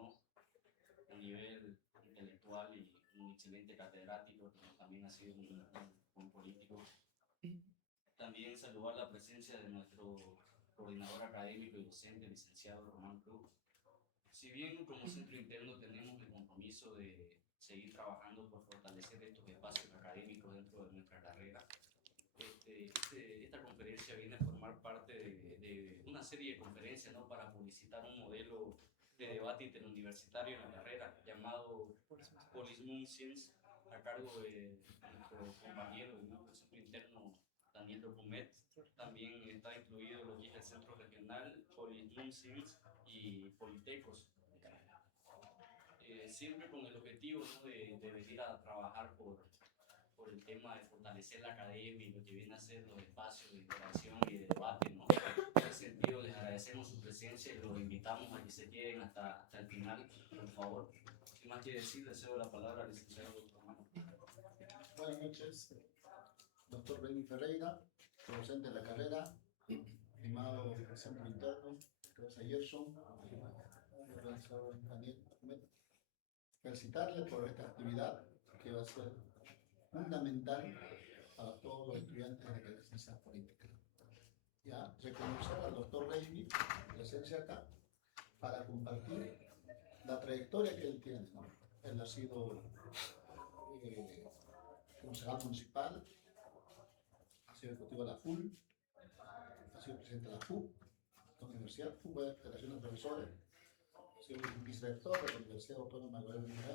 ¿no? A nivel intelectual y un excelente catedrático, pero también ha sido un político. También saludar la presencia de nuestro coordinador académico y docente, licenciado Román Cruz. Si bien como centro interno tenemos el compromiso de seguir trabajando por fortalecer estos espacios académicos dentro de nuestra carrera, esta conferencia viene a formar parte de una serie de conferencias, ¿no? Para publicitar un modelo de debate interuniversitario en la carrera llamado Polis Science, a cargo de nuestro compañero del grupo centro interno Daniel Documet. También está incluido lo que es el centro regional Polis Science y Politecos, siempre con el objetivo, ¿no? de venir a trabajar por el tema de fortalecer la academia y lo que viene a ser los espacios de interacción y de debate, ¿no? En ese sentido, les agradecemos su presencia y los invitamos a que se queden hasta el final, por favor. Sin más que decir, le cedo la palabra al licenciado Romano. Buenas noches, doctor Benny Ferreira, docente de la carrera, estimado centro interno, profesor Gerson, profesor Daniel. Felicitarle por esta actividad que va a ser fundamental para todos los estudiantes de la ciencia política. Ya reconocer al doctor Reimi, presencia acá, para compartir la trayectoria que él tiene, ¿no? Él ha sido concejal municipal, ha sido ejecutivo de la FUL, ha sido presidente de la FUC, de la Universidad FUC de Federación de Profesores, ha sido vicerrector de la Universidad Autónoma de Guadalajara,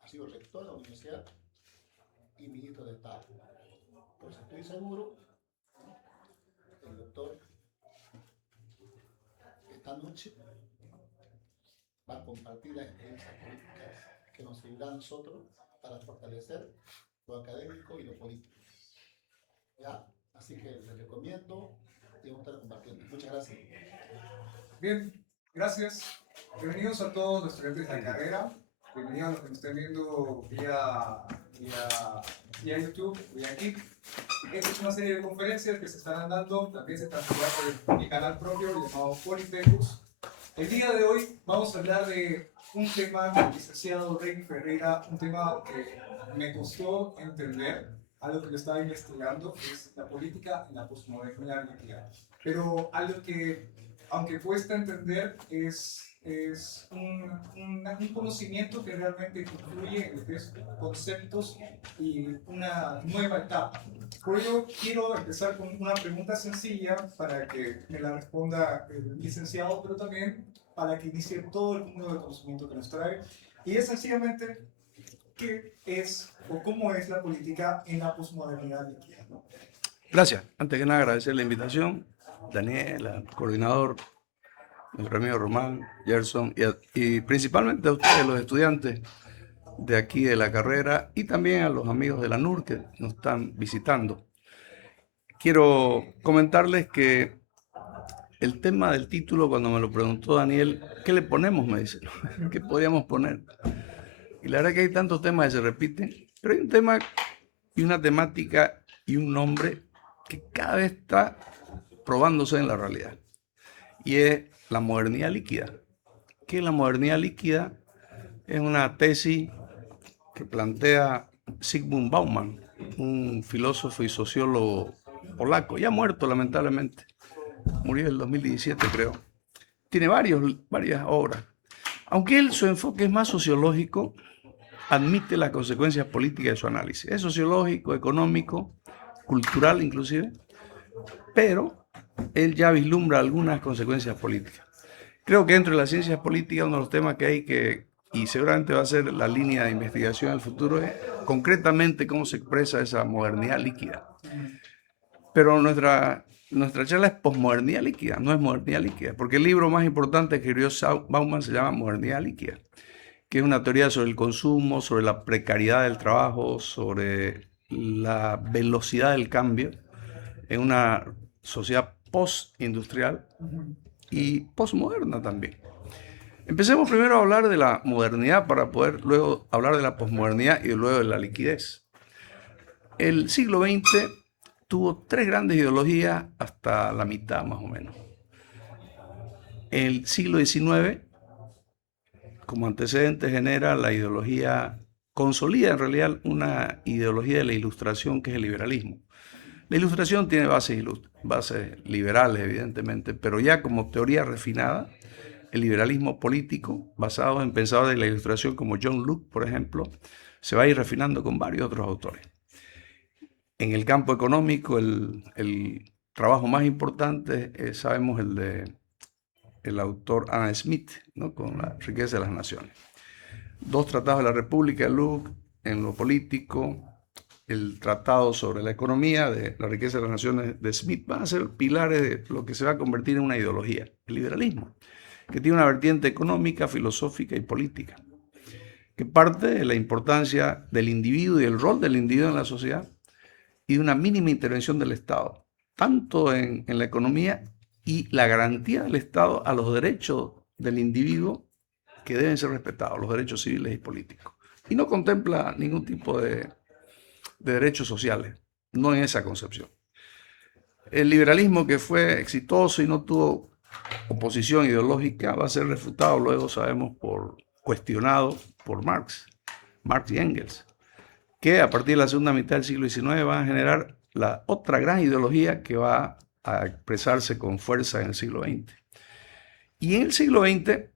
ha sido rector de la universidad y ministro de Estado. Pues estoy seguro, el doctor esta noche va a compartir las experiencias políticas que nos ayudarán a nosotros para fortalecer lo académico y lo político. ¿Ya? Así que les recomiendo y vamos a estar compartiendo. Muchas gracias. Bien, gracias. Bienvenidos a todos los estudiantes de la carrera. Bienvenidos a los que nos estén viendo vía YouTube, vía Kik. Esta es una serie de conferencias que se estarán dando, también se transmitirá por mi canal propio llamado Politecus. El día de hoy vamos a hablar de un tema con el licenciado Rey Ferreira, un tema que me costó entender, algo que yo estaba investigando, es la política en la posmodernidad líquida. Pero algo que, aunque cuesta entender, es un conocimiento que realmente incluye en lo que es conceptos y una nueva etapa. Por ello, quiero empezar con una pregunta sencilla para que me la responda el licenciado, pero también para que inicie todo el mundo de conocimiento que nos trae. Y es sencillamente, ¿qué es o cómo es la política en la posmodernidad líquida, ¿no? Gracias. Antes que nada, agradecer la invitación, Daniel, al coordinador, nuestro amigo Román, Gerson, y principalmente a ustedes, los estudiantes de aquí de la carrera, y también a los amigos de la NUR que nos están visitando. Quiero comentarles que el tema del título, cuando me lo preguntó Daniel, ¿qué le ponemos? Me dice, ¿qué podíamos poner? Y la verdad que hay tantos temas que se repiten, pero hay un tema y una temática y un nombre que cada vez está probándose en la realidad, y es la modernidad líquida. ¿Qué es la modernidad líquida? Es una tesis que plantea Zygmunt Bauman, un filósofo y sociólogo polaco, ya muerto lamentablemente, murió en el 2017 creo. Tiene varias obras. Aunque su enfoque es más sociológico, admite las consecuencias políticas de su análisis. Es sociológico, económico, cultural inclusive, pero él ya vislumbra algunas consecuencias políticas. Creo que dentro de las ciencias políticas uno de los temas que hay que, y seguramente va a ser la línea de investigación en el futuro, es concretamente cómo se expresa esa modernidad líquida. Pero nuestra charla es posmodernidad líquida, no es modernidad líquida, porque el libro más importante que escribió Bauman se llama Modernidad líquida, que es una teoría sobre el consumo, sobre la precariedad del trabajo, sobre la velocidad del cambio en una sociedad postindustrial y posmoderna también. Empecemos primero a hablar de la modernidad para poder luego hablar de la posmodernidad y luego de la liquidez. El siglo XX tuvo tres grandes ideologías hasta la mitad más o menos. El siglo XIX como antecedente genera la ideología, consolida en realidad una ideología de la ilustración que es el liberalismo. La ilustración tiene bases liberales, evidentemente, pero ya como teoría refinada, el liberalismo político, basado en pensadores de la ilustración como John Locke, por ejemplo, se va a ir refinando con varios otros autores. En el campo económico, el trabajo más importante es, sabemos, el de el autor Adam Smith, ¿no? Con la riqueza de las naciones. 2 tratados de la República de Locke en lo político, el tratado sobre la economía de la riqueza de las naciones de Smith van a ser pilares de lo que se va a convertir en una ideología, el liberalismo, que tiene una vertiente económica, filosófica y política, que parte de la importancia del individuo y el rol del individuo en la sociedad y de una mínima intervención del Estado, tanto en la economía y la garantía del Estado a los derechos del individuo que deben ser respetados, los derechos civiles y políticos. Y no contempla ningún tipo de derechos sociales, no en esa concepción. El liberalismo, que fue exitoso y no tuvo oposición ideológica, va a ser refutado luego, sabemos, cuestionado por Marx y Engels, que a partir de la segunda mitad del siglo XIX van a generar la otra gran ideología que va a expresarse con fuerza en el siglo XX. Y en el siglo XX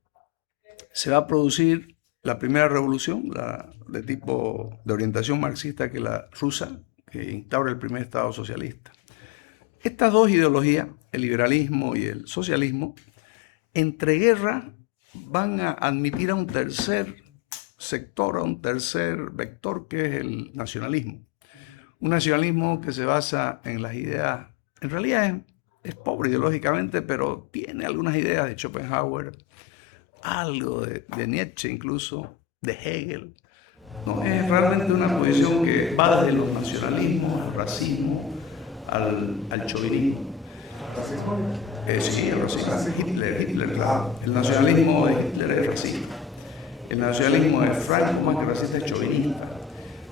se va a producir la primera revolución, de orientación marxista, que es la rusa, que instaura el primer Estado socialista. Estas 2 ideologías, el liberalismo y el socialismo, entre guerra van a admitir a un tercer sector, a un tercer vector, que es el nacionalismo. Un nacionalismo que se basa en las ideas, en realidad es pobre ideológicamente, pero tiene algunas ideas de Schopenhauer, algo de Nietzsche incluso, de Hegel. No es realmente una posición que va desde los nacionalismos, al racismo, al chauvinismo. Sí, el racismo. Hitler, claro. El nacionalismo de Hitler es racista. El nacionalismo de Franco, más que racista, es chauvinista.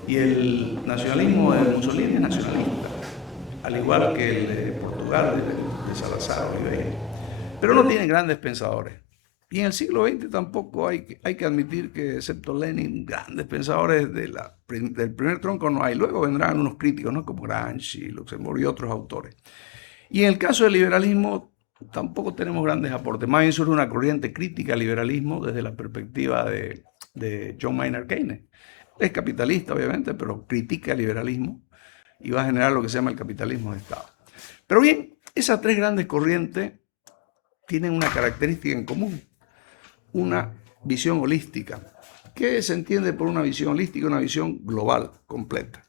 Y el nacionalismo de Mussolini es nacionalista, al igual que el de Portugal, de Salazar Oliveira. Pero no tienen grandes pensadores. Y en el siglo XX tampoco hay que admitir que, excepto Lenin, grandes pensadores del primer tronco no hay. Luego vendrán unos críticos, ¿no? Como Gramsci, Luxemburgo y otros autores. Y en el caso del liberalismo tampoco tenemos grandes aportes. Más bien surge una corriente crítica al liberalismo desde la perspectiva de John Maynard Keynes. Es capitalista, obviamente, pero critica el liberalismo y va a generar lo que se llama el capitalismo de Estado. Pero bien, esas 3 grandes corrientes tienen una característica en común: una visión holística. ¿Qué se entiende por una visión holística? Una visión global, completa.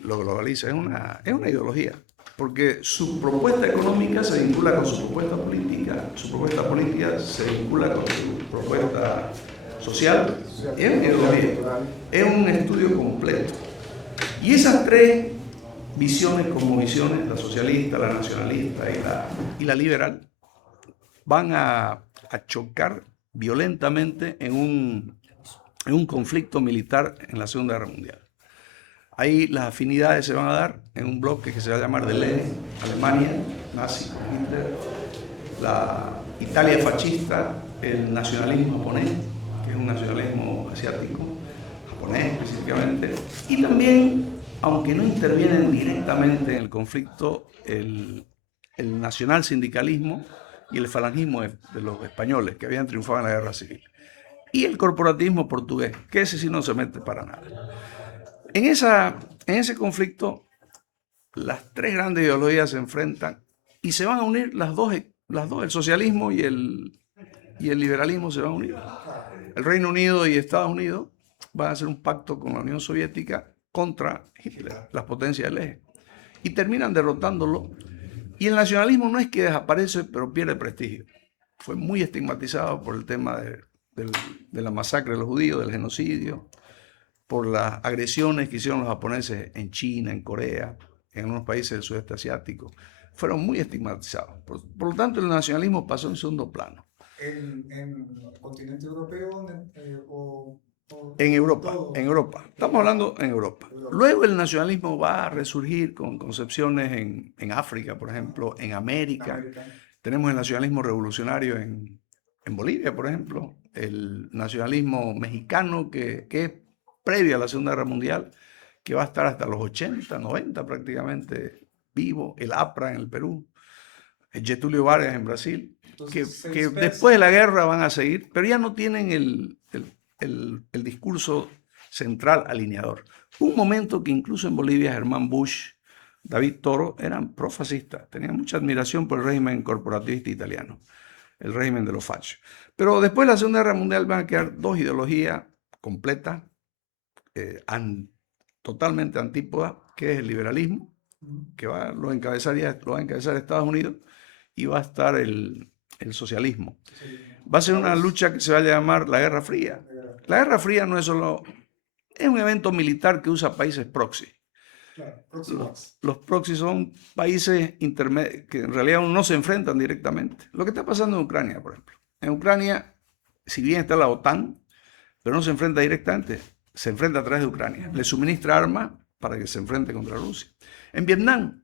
Lo globaliza, es una ideología, porque su propuesta económica se vincula con su propuesta política se vincula con su propuesta social, es una ideología, es un estudio completo. Y esas 3 visiones, como visiones, la socialista, la nacionalista y la liberal, van a chocar violentamente en un conflicto militar en la Segunda Guerra Mundial. Ahí las afinidades se van a dar en un bloque que se va a llamar del Este, Alemania, nazi, Hitler, la Italia fascista, el nacionalismo japonés, que es un nacionalismo asiático, japonés específicamente, y también, aunque no intervienen directamente en el conflicto, el nacional sindicalismo y el falangismo de los españoles que habían triunfado en la guerra civil. Y el corporatismo portugués, que ese sí no se mete para nada. En ese conflicto, las 3 grandes ideologías se enfrentan y se van a unir las dos, el socialismo y el liberalismo se van a unir. El Reino Unido y Estados Unidos van a hacer un pacto con la Unión Soviética contra Hitler, las potencias del eje, y terminan derrotándolo. Y el nacionalismo no es que desaparece, pero pierde prestigio. Fue muy estigmatizado por el tema de la masacre de los judíos, del genocidio, por las agresiones que hicieron los japoneses en China, en Corea, en algunos países del sudeste asiático. Fueron muy estigmatizados. Por lo tanto, el nacionalismo pasó en segundo plano. ¿En el continente europeo En Europa. Estamos hablando en Europa. Luego el nacionalismo va a resurgir con concepciones en África, por ejemplo, en América. Tenemos el nacionalismo revolucionario en Bolivia, por ejemplo, el nacionalismo mexicano, que es previo a la Segunda Guerra Mundial, que va a estar hasta los 80, 90 prácticamente vivo, el APRA en el Perú, el Getúlio Vargas en Brasil, Entonces, que después de la guerra van a seguir, pero ya no tienen el discurso central alineador. Un momento que incluso en Bolivia Germán Bush, David Toro eran profascistas, tenían mucha admiración por el régimen corporativista italiano, el régimen de los fachos. Pero después de la Segunda Guerra Mundial van a quedar dos ideologías completas, totalmente antípodas, que es el liberalismo, que lo va a encabezar Estados Unidos, y va a estar el socialismo. Va a ser una lucha que se va a llamar la Guerra Fría. La Guerra Fría no es solo... Es un evento militar que usa países proxy. Claro, los proxy son países intermedios que en realidad no se enfrentan directamente. Lo que está pasando en Ucrania, por ejemplo. En Ucrania, si bien está la OTAN, pero no se enfrenta directamente, se enfrenta a través de Ucrania. Le suministra armas para que se enfrente contra Rusia. En Vietnam,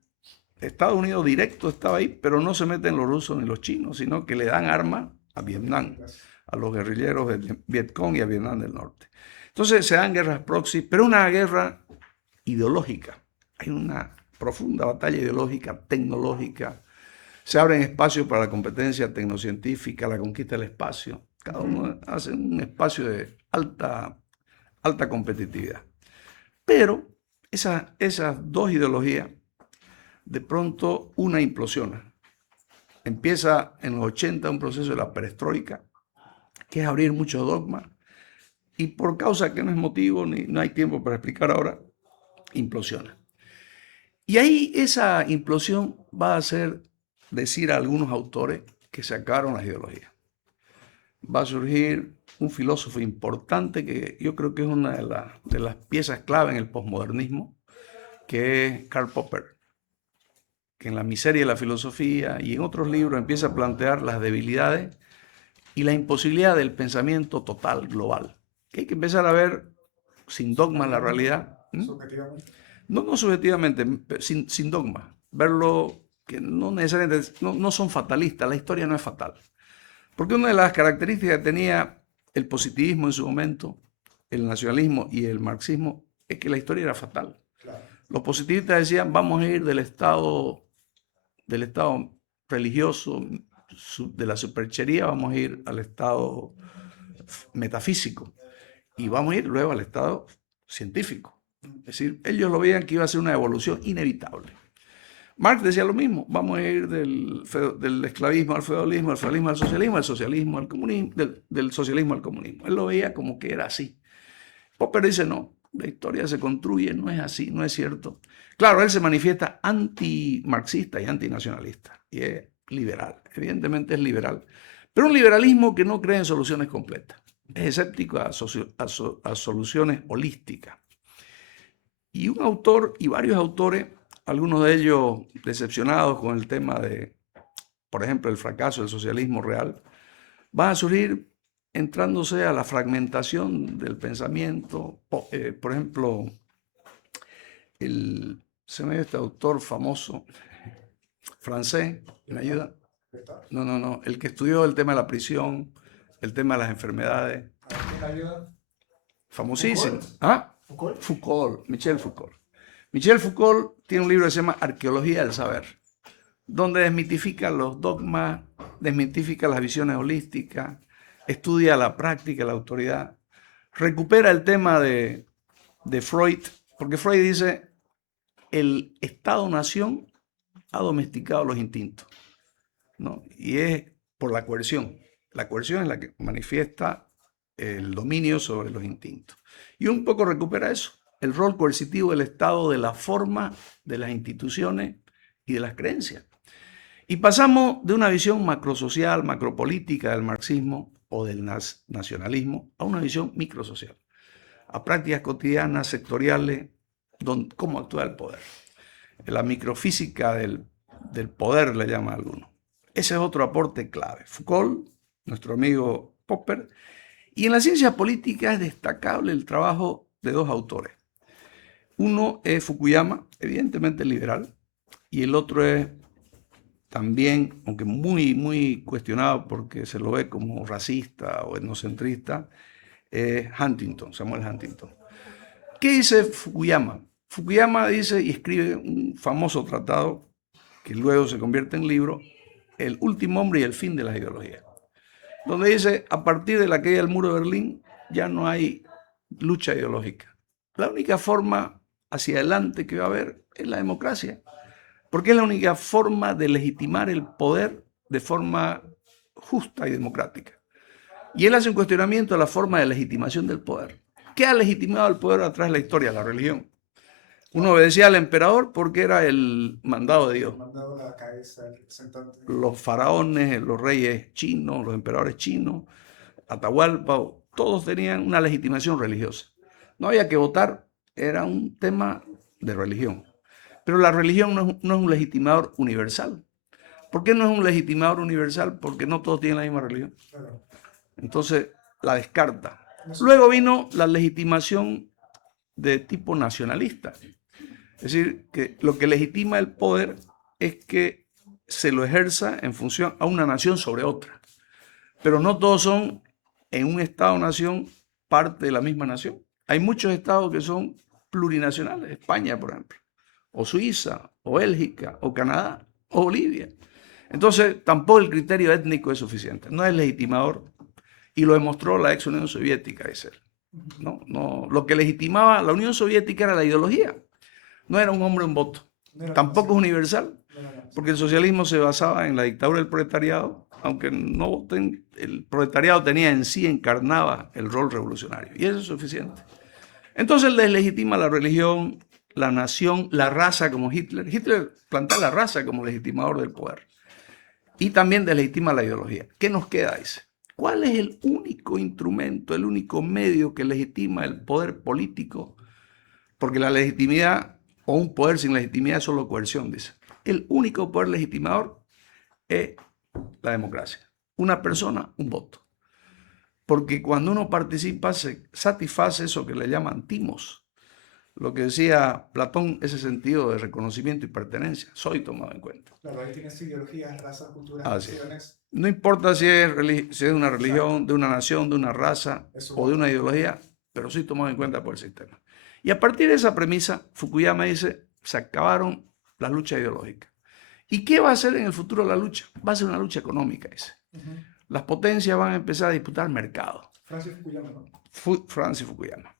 Estados Unidos directo estaba ahí, pero no se meten los rusos ni los chinos, sino que le dan armas a Vietnam, a los guerrilleros de Vietcong y a Vietnam del Norte. Entonces se dan guerras proxy, pero una guerra ideológica. Hay una profunda batalla ideológica, tecnológica. Se abren espacios para la competencia tecnocientífica, la conquista del espacio. Cada uno hace un espacio de alta competitividad. Pero esas dos ideologías, de pronto una implosiona. Empieza en los 80 un proceso de la perestroika, que es abrir muchos dogmas, y por causa que no es motivo, ni no hay tiempo para explicar ahora, implosiona. Y ahí esa implosión va a hacer decir a algunos autores que se acabaron las ideologías. Va a surgir un filósofo importante que yo creo que es una de las piezas clave en el posmodernismo, que es Karl Popper, que en La miseria de la filosofía y en otros libros empieza a plantear las debilidades y la imposibilidad del pensamiento total, global, que hay que empezar a ver sin dogma la realidad. Subjetivamente. No subjetivamente, sin dogma. Verlo que no necesariamente, no son fatalistas, la historia no es fatal. Porque una de las características que tenía el positivismo en su momento, el nacionalismo y el marxismo, es que la historia era fatal. Claro. Los positivistas decían, vamos a ir del estado religioso, de la superchería, vamos a ir al estado metafísico y vamos a ir luego al estado científico. Es decir, ellos lo veían que iba a ser una evolución inevitable. Marx decía lo mismo, vamos a ir del esclavismo al feudalismo, del feudalismo al socialismo, del socialismo al comunismo, del socialismo al comunismo. Él lo veía como que era así. Popper dice, no, la historia se construye, no es así, no es cierto. Claro, él se manifiesta antimarxista y antinacionalista, y es liberal, evidentemente es liberal, pero un liberalismo que no cree en soluciones completas, es escéptico a soluciones holísticas. Y un autor y varios autores, algunos de ellos decepcionados con el tema de, por ejemplo, el fracaso del socialismo real, van a surgir entrándose a la fragmentación del pensamiento. Por ejemplo, se me dio este autor famoso, francés, ¿me ayuda? No, el que estudió el tema de la prisión, el tema de las enfermedades. ¿Quién ayuda? Famosísimo. ¿Foucault? ¿Ah? ¿Foucault? Michel Foucault. Michel Foucault tiene un libro que se llama Arqueología del Saber, donde desmitifica los dogmas, desmitifica las visiones holísticas, estudia la práctica, la autoridad, recupera el tema de Freud, porque Freud dice, el Estado-nación ha domesticado los instintos, ¿no? Y es por la coerción. La coerción es la que manifiesta el dominio sobre los instintos. Y un poco recupera eso, el rol coercitivo del Estado, de la forma, de las instituciones y de las creencias. Y pasamos de una visión macrosocial, macropolítica del marxismo o del nacionalismo a una visión microsocial, a prácticas cotidianas, sectoriales, cómo actúa el poder. La microfísica del poder le llama a algunos. Ese es otro aporte clave. Foucault, nuestro amigo Popper. Y en la ciencia política es destacable el trabajo de dos autores. Uno es Fukuyama, evidentemente liberal, y el otro es también, aunque muy, muy cuestionado porque se lo ve como racista o etnocentrista, es Huntington, Samuel Huntington. ¿Qué dice Fukuyama? Fukuyama dice y escribe un famoso tratado que luego se convierte en libro, El último hombre y el fin de las ideologías, donde dice, a partir de la caída del muro de Berlín ya no hay lucha ideológica. La única forma hacia adelante que va a haber es la democracia, porque es la única forma de legitimar el poder de forma justa y democrática. Y él hace un cuestionamiento a la forma de legitimación del poder. ¿Qué ha legitimado el poder a través de la historia? La religión. Uno obedecía al emperador porque era el mandado de Dios. Mandado a la cabeza, el representante. Los faraones, los reyes chinos, los emperadores chinos, Atahualpa, todos tenían una legitimación religiosa. No había que votar, era un tema de religión. Pero la religión no es un legitimador universal. ¿Por qué no es un legitimador universal? Porque no todos tienen la misma religión. Claro. Entonces la descarta. Luego vino la legitimación de tipo nacionalista. Es decir, que lo que legitima el poder es que se lo ejerza en función a una nación sobre otra. Pero no todos son en un Estado-nación parte de la misma nación. Hay muchos estados que son plurinacionales, España, por ejemplo, o Suiza, o Bélgica, o Canadá, o Bolivia. Entonces, tampoco el criterio étnico es suficiente, no es legitimador, y lo demostró la ex Unión Soviética, es él. No, lo que legitimaba la Unión Soviética era la ideología, no era un hombre en voto. Tampoco es universal, porque el socialismo se basaba en la dictadura del proletariado, aunque no voten, el proletariado tenía en sí, encarnaba el rol revolucionario, y eso es suficiente. Entonces deslegitima la religión, la nación, la raza como Hitler. Hitler plantea la raza como legitimador del poder. Y también deslegitima la ideología. ¿Qué nos queda? Dice, ¿cuál es el único instrumento, el único medio que legitima el poder político? Porque la legitimidad o un poder sin legitimidad es solo coerción, dice. El único poder legitimador es la democracia. Una persona, un voto. Porque cuando uno participa se satisface eso que le llaman timos. Lo que decía Platón, ese sentido de reconocimiento y pertenencia. Soy tomado en cuenta. Claro, ahí tienes ideologías, razas, culturas, naciones. No importa si es una religión, de una nación, de una raza o de una ideología, pero soy tomado en cuenta por el sistema. Y a partir de esa premisa, Fukuyama dice, se acabaron las luchas ideológicas. ¿Y qué va a ser en el futuro la lucha? Va a ser una lucha económica, dice. Las potencias van a empezar a disputar mercado. Francis Fukuyama, ¿no? Francis Fukuyama.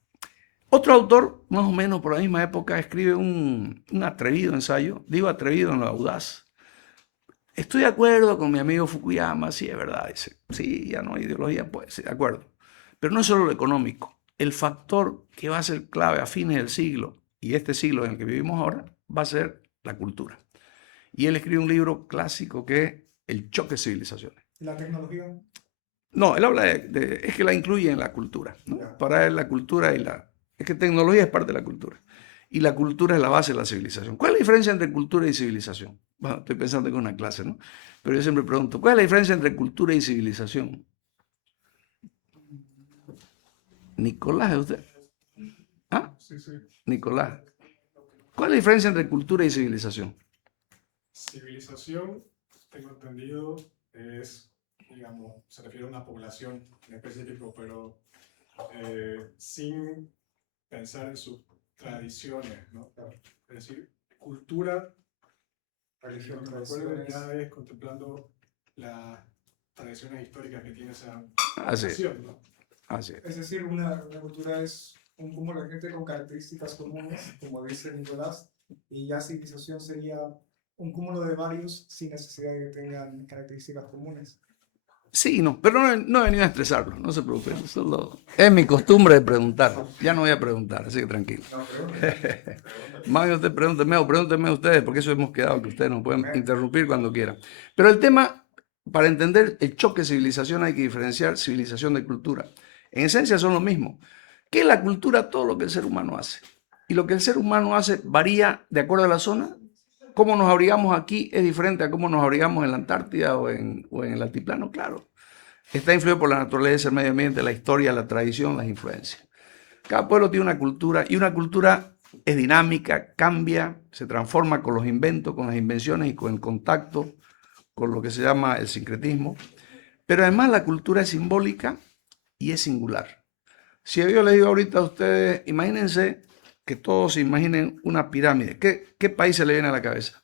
Otro autor, más o menos por la misma época, escribe un atrevido ensayo, digo atrevido en lo audaz. Estoy de acuerdo con mi amigo Fukuyama, sí, es verdad, dice, sí, ya no hay ideología, pues, sí, de acuerdo. Pero no es solo lo económico, el factor que va a ser clave a fines del siglo, y este siglo en el que vivimos ahora, va a ser la cultura. Y él escribe un libro clásico que es El choque de civilizaciones. ¿La tecnología? No, él habla es que la incluye en la cultura, ¿no? Para él la cultura y es que tecnología es parte de la cultura. Y la cultura es la base de la civilización. ¿Cuál es la diferencia entre cultura y civilización? Bueno, estoy pensando que es una clase, ¿no? Pero yo siempre pregunto, ¿cuál es la diferencia entre cultura y civilización? Nicolás, ¿es usted? ¿Ah? Sí, sí. Nicolás. ¿Cuál es la diferencia entre cultura y civilización? Civilización, tengo entendido, es, digamos, se refiere a una población en específico, pero sin pensar en sus tradiciones, ¿no? Es decir, cultura, Religión, tradiciones, ya es contemplando las tradiciones históricas que tiene esa Así es. nación, ¿no? Así es. Es decir, una cultura es un cúmulo de gente con características comunes, como dice Nicolás, y ya civilización sería un cúmulo de varios sin necesidad de que tengan características comunes. Sí, no, pero no he venido a estresarlo, no se preocupen. Es mi costumbre de preguntar. Ya no voy a preguntar, así que tranquilo. No, Más bien usted pregúnteme o pregúntenme ustedes, porque eso hemos quedado que ustedes nos pueden interrumpir cuando quieran. Pero el tema, para entender el choque de civilización hay que diferenciar civilización de cultura. En esencia son lo mismo. ¿Qué es la cultura? Todo lo que el ser humano hace. Y lo que el ser humano hace varía de acuerdo a la zona. Cómo nos abrigamos aquí es diferente a cómo nos abrigamos en la Antártida o en el altiplano, claro. Está influido por la naturaleza, el medio ambiente, la historia, la tradición, las influencias. Cada pueblo tiene una cultura y una cultura es dinámica, cambia, se transforma con los inventos, con las invenciones y con el contacto con lo que se llama el sincretismo, pero además la cultura es simbólica y es singular. Si yo les digo ahorita a ustedes, imagínense que todos se imaginen una pirámide. ¿Qué país se le viene a la cabeza?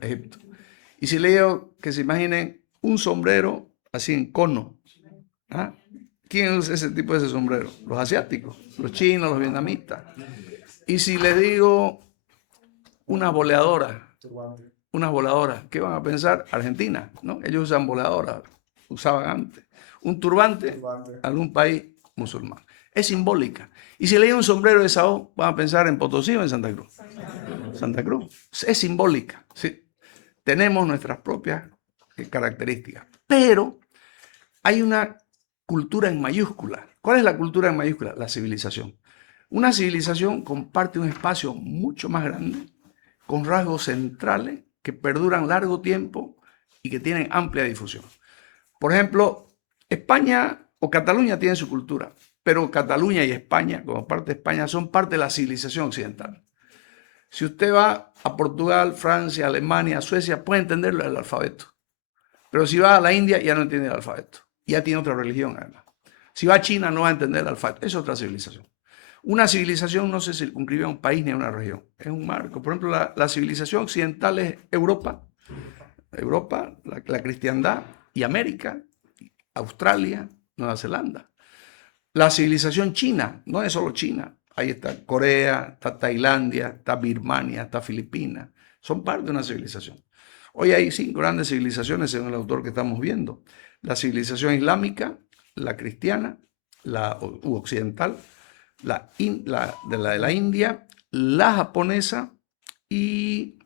Egipto. Y si le digo que se imaginen un sombrero así en cono, ¿ah? ¿Quién usa ese tipo de ese sombrero? Los asiáticos, los chinos, los vietnamitas. Y si les digo una boleadora, ¿qué van a pensar? Argentina, ¿no? Ellos usan boleadoras, usaban antes. Un turbante, algún país musulmán. Es simbólica. Y si le digo un sombrero de Sao, van a pensar en Potosí o en Santa Cruz. Santa Cruz. Es simbólica, ¿sí? Tenemos nuestras propias características. Pero hay una cultura en mayúscula. ¿Cuál es la cultura en mayúscula? La civilización. Una civilización comparte un espacio mucho más grande, con rasgos centrales que perduran largo tiempo y que tienen amplia difusión. Por ejemplo, España o Cataluña tienen su cultura, pero Cataluña y España, como parte de España, son parte de la civilización occidental. Si usted va a Portugal, Francia, Alemania, Suecia, puede entender el alfabeto. Pero si va a la India, ya no entiende el alfabeto. Ya tiene otra religión, además. Si va a China, no va a entender el alfabeto. Es otra civilización. Una civilización no se circunscribe a un país ni a una región. Es un marco. Por ejemplo, la civilización occidental es Europa, la cristiandad, y América, Australia, Nueva Zelanda. La civilización china no es solo China. Ahí está Corea, está Tailandia, está Birmania, está Filipinas. Son parte de una civilización. Hoy hay 5 grandes civilizaciones, según el autor que estamos viendo. La civilización islámica, la cristiana, la occidental, la de la India, la japonesa y,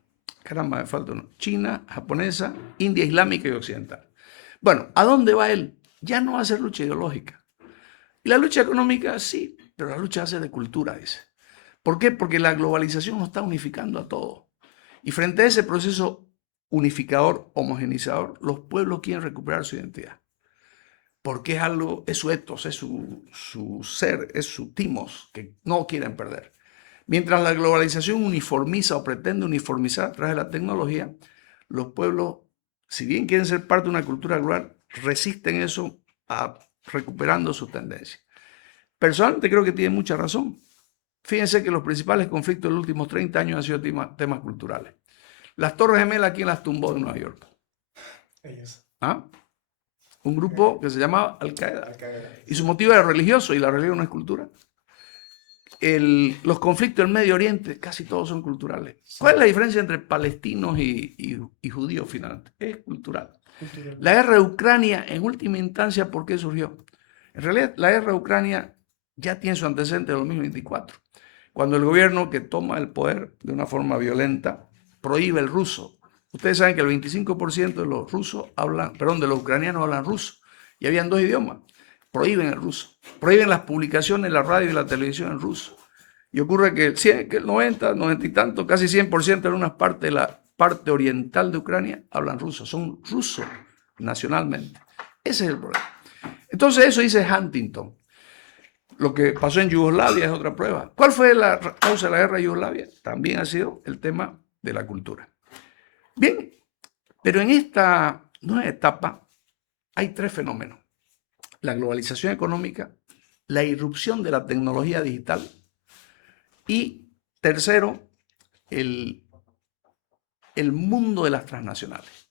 caramba, me falta uno, China, japonesa, India islámica y occidental. Bueno, ¿a dónde va él? Ya no va a ser lucha ideológica. Y la lucha económica, sí, pero la lucha va a ser de cultura, dice. ¿Por qué? Porque la globalización nos está unificando a todos. Y frente a ese proceso unificador, homogenizador, los pueblos quieren recuperar su identidad. Porque es algo, es su ethos, es su ser, es su timos, que no quieren perder. Mientras la globalización uniformiza o pretende uniformizar a través de la tecnología, los pueblos, si bien quieren ser parte de una cultura global, resisten eso recuperando sus tendencias. Personalmente creo que tiene mucha razón. Fíjense que los principales conflictos de los últimos 30 años han sido temas culturales. Las Torres Gemelas, ¿quién las tumbó de Nueva York? Ellos. ¿Ah? Un grupo que se llamaba Al-Qaeda. Y su motivo era religioso, y la religión no es cultura. Los conflictos del Medio Oriente, casi todos son culturales. ¿Cuál es la diferencia entre palestinos y judíos finalmente? Es cultural. La guerra de Ucrania, en última instancia, ¿por qué surgió? En realidad, la guerra de Ucrania ya tiene su antecedente en 2024, cuando el gobierno que toma el poder de una forma violenta prohíbe el ruso. Ustedes saben que el 25% de los de los ucranianos hablan ruso, y habían 2 idiomas. Prohíben el ruso, prohíben las publicaciones en la radio y la televisión en ruso. Y ocurre que el 90 y tanto, casi 100% en una parte de la parte oriental de Ucrania hablan ruso, son rusos nacionalmente. Ese es el problema. Entonces eso dice Huntington. Lo que pasó en Yugoslavia es otra prueba. ¿Cuál fue la causa de la guerra de Yugoslavia? También ha sido el tema de la cultura. Bien, pero en esta nueva etapa hay 3 fenómenos. La globalización económica, la irrupción de la tecnología digital y, tercero, el mundo de las transnacionales.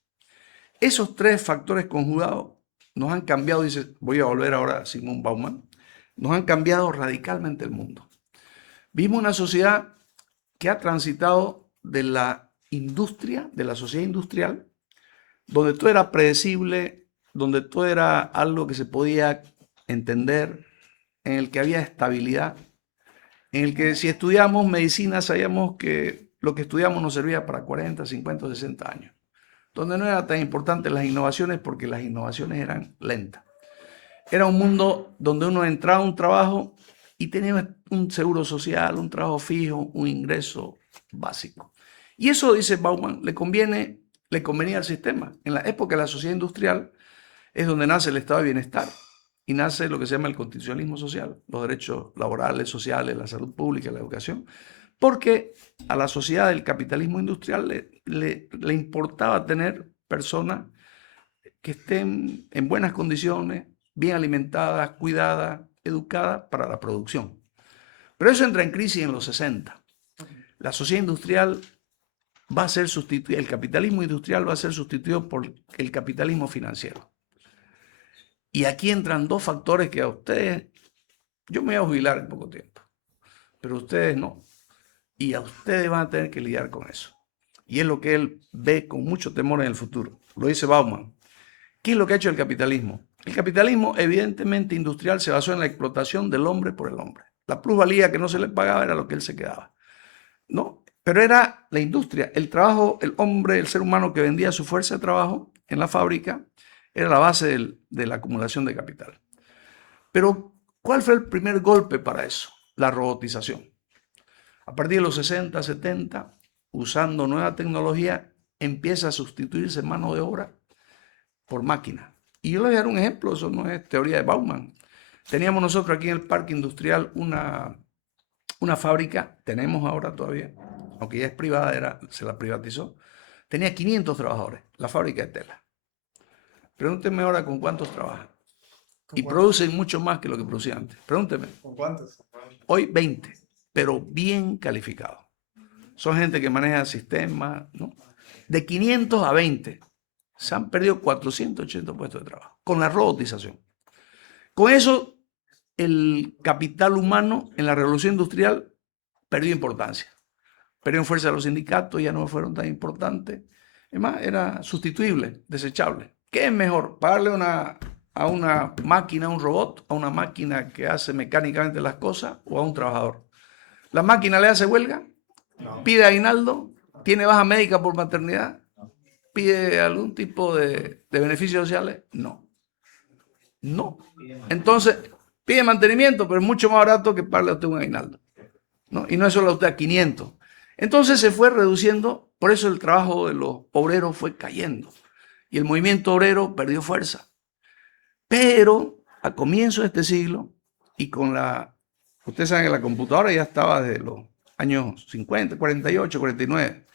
Esos 3 factores conjugados nos han cambiado, dice, voy a volver ahora a Zygmunt Bauman, nos han cambiado radicalmente el mundo. Vimos una sociedad que ha transitado de la industria, de la sociedad industrial, donde todo era predecible, donde todo era algo que se podía entender, en el que había estabilidad, en el que si estudiamos medicina sabíamos que lo que estudiamos nos servía para 40, 50, 60 años, donde no eran tan importantes las innovaciones porque las innovaciones eran lentas. Era un mundo donde uno entraba a un trabajo y tenía un seguro social, un trabajo fijo, un ingreso básico. Y eso, dice Bauman, le convenía al sistema. En la época de la sociedad industrial es donde nace el estado de bienestar y nace lo que se llama el constitucionalismo social, los derechos laborales, sociales, la salud pública, la educación, porque a la sociedad del capitalismo industrial le importaba tener personas que estén en buenas condiciones, bien alimentadas, cuidadas, educadas para la producción. Pero eso entra en crisis en los 60. La sociedad industrial va a ser sustituida, el capitalismo industrial va a ser sustituido por el capitalismo financiero. Y aquí entran dos factores que a ustedes, yo me voy a jubilar en poco tiempo, pero ustedes no. Y a ustedes van a tener que lidiar con eso. Y es lo que él ve con mucho temor en el futuro. Lo dice Bauman. ¿Qué es lo que ha hecho el capitalismo? El capitalismo, evidentemente industrial, se basó en la explotación del hombre por el hombre. La plusvalía que no se le pagaba era lo que él se quedaba, ¿no? Pero era la industria, el trabajo, el hombre, el ser humano que vendía su fuerza de trabajo en la fábrica, era la base de la acumulación de capital. Pero, ¿cuál fue el primer golpe para eso? La robotización. A partir de los 60, 70, usando nueva tecnología, empieza a sustituirse mano de obra por máquina. Y yo les voy a dar un ejemplo, eso no es teoría de Bauman. Teníamos nosotros aquí en el parque industrial una fábrica, tenemos ahora todavía, aunque ya es privada, se la privatizó, tenía 500 trabajadores, la fábrica de tela. Pregúntenme ahora con cuántos trabajan. Y producen mucho más que lo que producían antes. Pregúntenme. ¿Con cuántos? Hoy 20, pero bien calificados. Son gente que maneja sistemas, ¿no? De 500 a 20. Se han perdido 480 puestos de trabajo con la robotización. Con eso, el capital humano en la revolución industrial perdió importancia. Perdió fuerza los sindicatos, ya no fueron tan importantes. Es más, era sustituible, desechable. ¿Qué es mejor? ¿Pagarle a una máquina, a un robot, a una máquina que hace mecánicamente las cosas o a un trabajador? ¿La máquina le hace huelga? No. ¿Pide aguinaldo? ¿Tiene baja médica por maternidad? ¿Pide algún tipo de beneficios sociales? No. No. Entonces, pide mantenimiento, pero es mucho más barato que pagarle a usted un aguinaldo, ¿no? Y no es solo a usted, a 500. Entonces se fue reduciendo, por eso el trabajo de los obreros fue cayendo. Y el movimiento obrero perdió fuerza. Pero a comienzo de este siglo, y ustedes saben que la computadora ya estaba desde los años 50, 48, 49.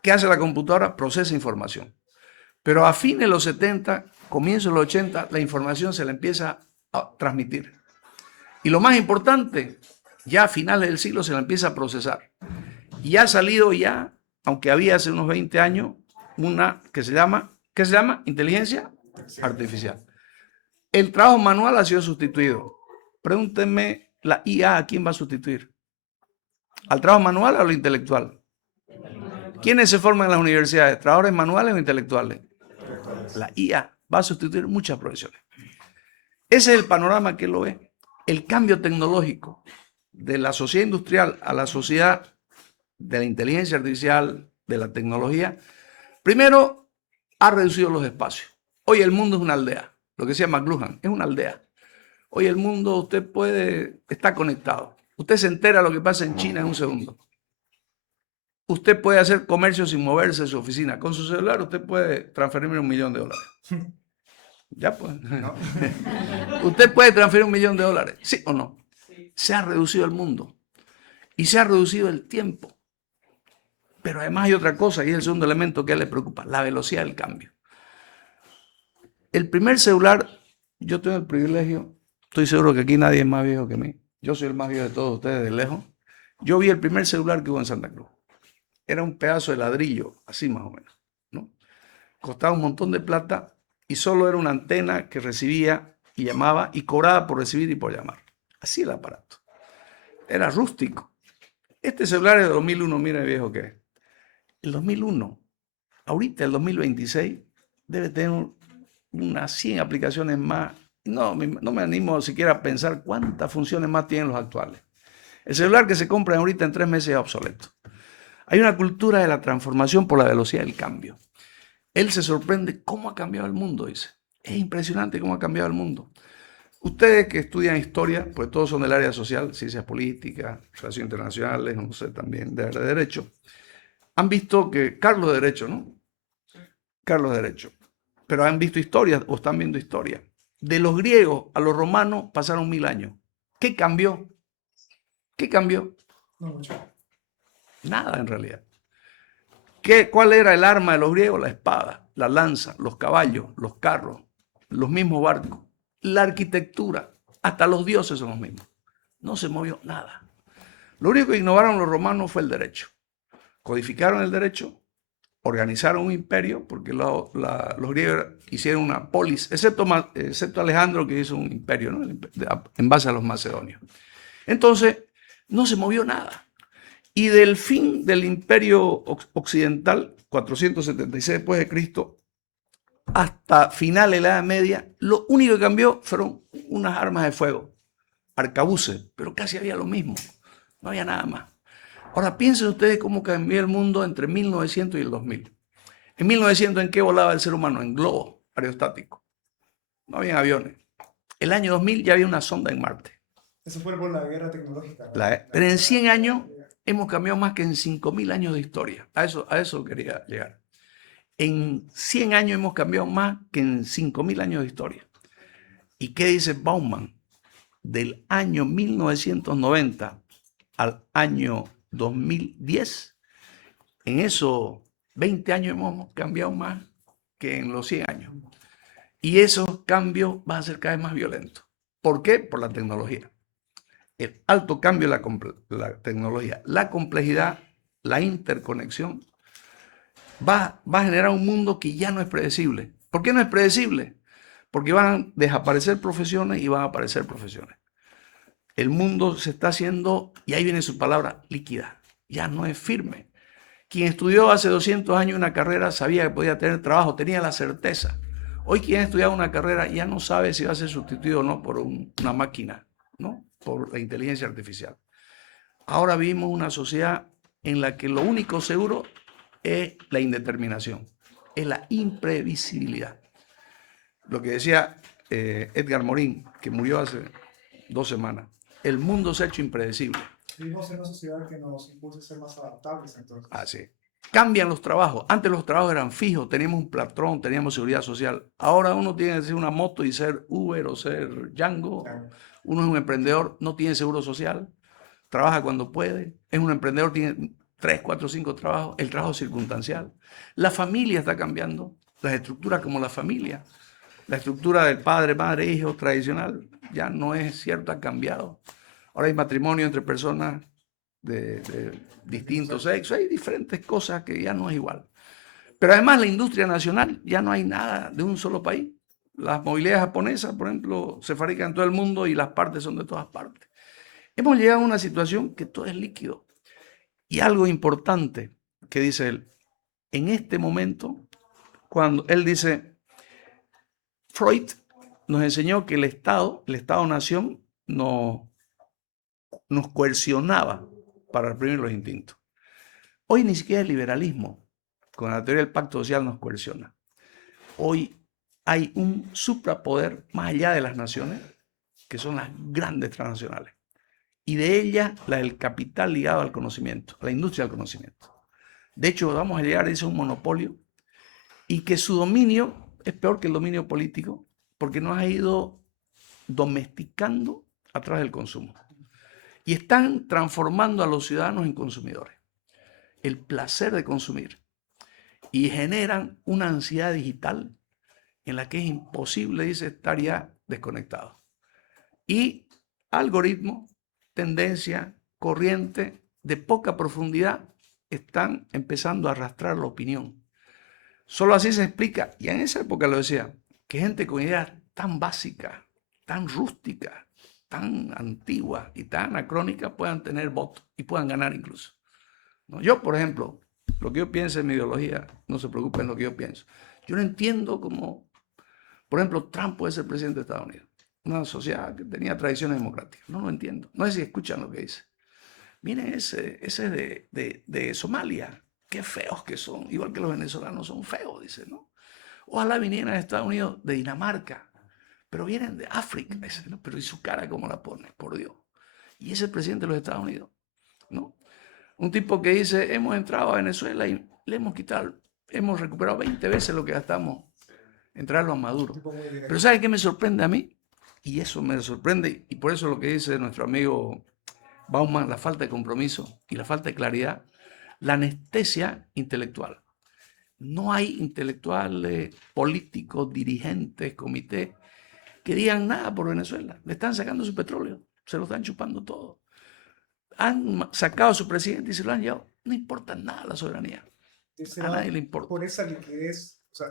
¿Qué hace la computadora? Procesa información. Pero a fines de los 70, comienzo de los 80, la información se la empieza a transmitir. Y lo más importante, ya a finales del siglo se la empieza a procesar. Y ha salido ya, aunque había hace unos 20 años, una que se llama, ¿qué se llama? Inteligencia artificial. El trabajo manual ha sido sustituido. Pregúntenme, la IA, ¿a quién va a sustituir? ¿Al trabajo manual o al intelectual? ¿Quiénes se forman en las universidades? ¿Trabajadores manuales o intelectuales? La IA va a sustituir muchas profesiones. Ese es el panorama que él lo ve. El cambio tecnológico de la sociedad industrial a la sociedad de la inteligencia artificial, de la tecnología, primero ha reducido los espacios. Hoy el mundo es una aldea. Lo que decía McLuhan, es una aldea. Hoy el mundo está conectado. Usted se entera de lo que pasa en China en un segundo. Usted puede hacer comercio sin moverse de su oficina. Con su celular usted puede transferirme $1 millón. Ya pues. ¿No? Usted puede transferir $1 millón, ¿sí o no? Sí. Se ha reducido el mundo y se ha reducido el tiempo. Pero además hay otra cosa, y es el segundo elemento que a él le preocupa, la velocidad del cambio. El primer celular, yo tengo el privilegio, estoy seguro que aquí nadie es más viejo que mí. Yo soy el más viejo de todos ustedes de lejos. Yo vi el primer celular que hubo en Santa Cruz. Era un pedazo de ladrillo, así más o menos, ¿no? Costaba un montón de plata y solo era una antena que recibía y llamaba y cobraba por recibir y por llamar. Así el aparato. Era rústico. Este celular es de 2001, mira el viejo que es. El 2001, ahorita el 2026, debe tener unas 100 aplicaciones más. No me animo siquiera a pensar cuántas funciones más tienen los actuales. El celular que se compra ahorita en 3 meses es obsoleto. Hay una cultura de la transformación por la velocidad del cambio. Él se sorprende cómo ha cambiado el mundo, dice. Es impresionante cómo ha cambiado el mundo. Ustedes que estudian historia, pues todos son del área social, ciencias políticas, relaciones internacionales, no sé, también de derecho, han visto que Carlos de Derecho, ¿no? Carlos de Derecho. Pero han visto historia o están viendo historia. De los griegos a los romanos pasaron 1000 años. ¿Qué cambió? ¿Qué cambió? No mucho. Nada en realidad. ¿Cuál era el arma de los griegos? La espada. la lanza, los caballos, los carros, los mismos barcos, la arquitectura, hasta los dioses son los mismos. No se movió nada. Lo único que innovaron los romanos fue el derecho. Codificaron el derecho, organizaron un imperio, porque los griegos hicieron una polis, excepto Alejandro, que hizo un imperio, ¿no? En base a los macedonios. Entonces, no se movió nada. Y del fin del imperio occidental, 476 después de Cristo, hasta final de la Edad Media, lo único que cambió fueron unas armas de fuego, arcabuces, pero casi había lo mismo, no había nada más. Ahora piensen ustedes cómo cambió el mundo entre 1900 y el 2000. En 1900, ¿en qué volaba el ser humano? En globos aerostáticos. No había aviones. El año 2000 ya había una sonda en Marte. Eso fue por la guerra tecnológica, ¿no? Pero en 100 años hemos cambiado más que en 5000 años de historia. A eso quería llegar. En 100 años hemos cambiado más que en 5000 años de historia. ¿Y qué dice Bauman? Del año 1990 al año 2010, en esos 20 años hemos cambiado más que en los 100 años. Y esos cambios van a ser cada vez más violentos. ¿Por qué? Por la tecnología. El alto cambio de la tecnología, la complejidad, la interconexión, va a generar un mundo que ya no es predecible. ¿Por qué no es predecible? Porque van a desaparecer profesiones y van a aparecer profesiones. El mundo se está haciendo, y ahí viene su palabra, líquida. Ya no es firme. Quien estudió hace 200 años una carrera sabía que podía tener trabajo, tenía la certeza. Hoy quien ha estudiado una carrera ya no sabe si va a ser sustituido o no por una máquina, ¿no? Por la inteligencia artificial. Ahora vivimos una sociedad en la que lo único seguro es la indeterminación, es la imprevisibilidad. Lo que decía Edgar Morin, que murió hace 2 semanas, el mundo se ha hecho impredecible. Vivimos en una sociedad que nos impulsa a ser más adaptables, entonces. Así. Cambian los trabajos. Antes los trabajos eran fijos, teníamos un patrón, teníamos seguridad social. Ahora uno tiene que ser una moto y ser Uber o ser Django. Claro. Uno es un emprendedor, no tiene seguro social, trabaja cuando puede, es un emprendedor, tiene 3, 4, 5 trabajos, el trabajo circunstancial. La familia está cambiando, las estructuras como la familia. La estructura del padre, madre, hijo tradicional ya no es cierto, ha cambiado. Ahora hay matrimonio entre personas de distintos sexos, hay diferentes cosas que ya no es igual. Pero además la industria nacional, ya no hay nada de un solo país. Las movilidades japonesas, por ejemplo, se fabrican en todo el mundo y las partes son de todas partes. Hemos llegado a una situación que todo es líquido. Y algo importante que dice él, en este momento, cuando él dice, Freud nos enseñó que el Estado-nación nos coercionaba para reprimir los instintos. Hoy ni siquiera el liberalismo, con la teoría del pacto social, nos coerciona. Hoy hay un suprapoder más allá de las naciones, que son las grandes transnacionales. Y de ellas, la del capital ligado al conocimiento, a la industria del conocimiento. De hecho, vamos a llegar a ese un monopolio y que su dominio es peor que el dominio político porque nos ha ido domesticando a través del consumo. Y están transformando a los ciudadanos en consumidores. El placer de consumir. Y generan una ansiedad digital en la que es imposible, dice, estar ya desconectado. Y algoritmos, tendencia, corriente de poca profundidad están empezando a arrastrar la opinión. Solo así se explica, y en esa época lo decía, que gente con ideas tan básicas, tan rústicas, tan antiguas y tan anacrónicas puedan tener votos y puedan ganar incluso. ¿No? Yo, por ejemplo, lo que yo pienso en mi ideología, no se preocupen en lo que yo pienso. Yo no entiendo cómo, por ejemplo, Trump puede ser presidente de Estados Unidos. Una sociedad que tenía tradiciones democráticas. No lo entiendo. No sé si escuchan lo que dice. Miren, ese es de Somalia. Qué feos que son. Igual que los venezolanos son feos, dice, ¿no? Ojalá vinieran a Estados Unidos de Dinamarca. Pero vienen de África, dice, ¿no? Pero ¿y su cara cómo la pone? Por Dios. Y ese es el presidente de los Estados Unidos, ¿no? Un tipo que dice, hemos entrado a Venezuela y le hemos quitado, hemos recuperado 20 veces lo que gastamos en traerlo a Maduro. Pero ¿sabe qué me sorprende a mí? Y eso me sorprende, y por eso lo que dice nuestro amigo Bauman, la falta de compromiso y la falta de claridad, la anestesia intelectual. No hay intelectuales, políticos, dirigentes, comités que digan nada por Venezuela. Le están sacando su petróleo, se lo están chupando todo. Han sacado a su presidente y se lo han llevado. No importa nada la soberanía. A nadie le importa. Por esa liquidez, o sea,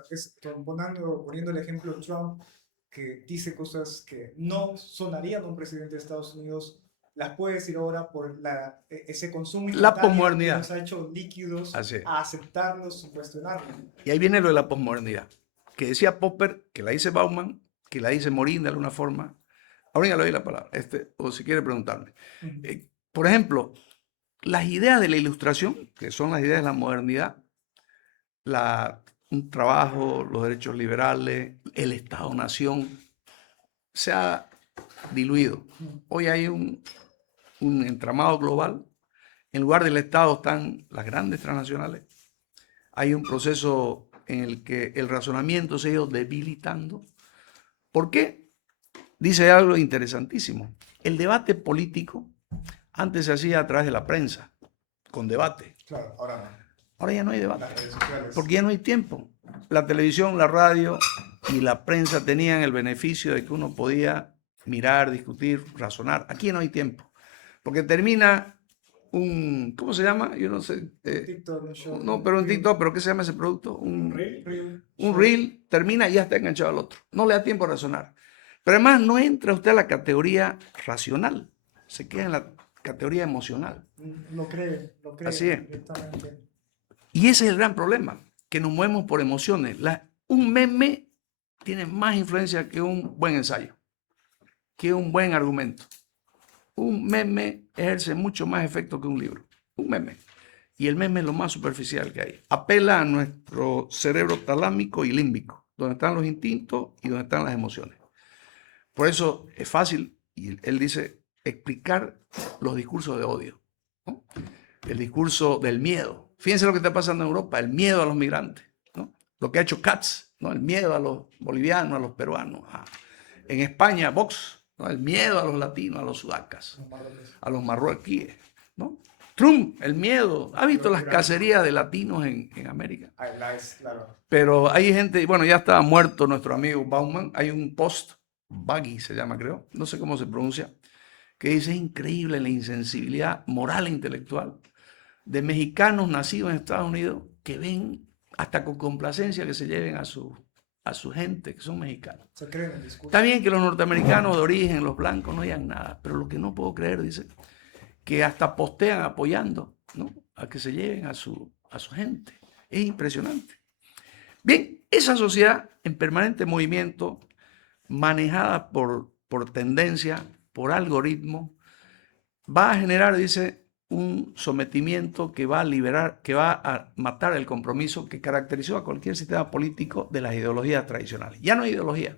poniendo el ejemplo de Trump, que dice cosas que no sonarían a un presidente de Estados Unidos, las puede decir ahora por ese consumo instantáneo que posmodernidad. nos ha hecho líquidos Así es. a aceptarlos sin cuestionarlos. Y ahí viene lo de la posmodernidad, que decía Popper, que la dice Bauman, que la dice Morín de alguna forma. Ahora ya le doy la palabra, o si quiere preguntarme. Por ejemplo, las ideas de la ilustración, que son las ideas de la modernidad, un trabajo, los derechos liberales, el Estado-nación, se ha diluido. Hoy hay un entramado global. En lugar del Estado están las grandes transnacionales. Hay un proceso en el que el razonamiento se ha ido debilitando. ¿Por qué? Dice algo interesantísimo. El debate político antes se hacía a través de la prensa, con debate. Claro, ahora no. Ahora ya no hay debate, Las redes sociales. porque ya no hay tiempo. La televisión, la radio y la prensa tenían el beneficio de que uno podía mirar, discutir, razonar. Aquí no hay tiempo, porque termina ¿cómo se llama? Yo no sé. TikTok, un show, No, pero en TikTok, ¿pero qué se llama ese producto? Reel. Un reel, termina y ya está enganchado al otro. No le da tiempo a razonar. Pero además no entra usted a la categoría racional, se queda en la categoría emocional. Lo cree Así es. directamente. Y ese es el gran problema, que nos movemos por emociones. Un meme tiene más influencia que un buen ensayo, que un buen argumento. Un meme ejerce mucho más efecto que un libro. Un meme. Y el meme es lo más superficial que hay. Apela a nuestro cerebro talámico y límbico, donde están los instintos y donde están las emociones. Por eso es fácil, y él dice, explicar los discursos de odio, ¿no? El discurso del miedo. Fíjense lo que está pasando en Europa, el miedo a los migrantes, ¿no? Lo que ha hecho Katz, ¿no? El miedo a los bolivianos, a los peruanos. En España, Vox, ¿no? El miedo a los latinos, a los sudacas, a los marroquíes, ¿no? Trump, el miedo. ¿Ha visto las cacerías de latinos en América? Claro. Pero hay gente, bueno, ya estaba muerto nuestro amigo Bauman, hay un post, Baggy se llama creo, no sé cómo se pronuncia, que dice, es increíble la insensibilidad moral e intelectual de mexicanos nacidos en Estados Unidos que ven hasta con complacencia que se lleven a su gente, que son mexicanos. Se creen el discurso. Está bien que los norteamericanos de origen, los blancos, no digan nada, pero lo que no puedo creer, dice, que hasta postean apoyando, ¿no? A que se lleven a su gente. Es impresionante. Bien, esa sociedad en permanente movimiento, manejada por tendencia, por algoritmo, va a generar, dice, un sometimiento que va a matar el compromiso que caracterizó a cualquier sistema político de las ideologías tradicionales. Ya no hay ideología.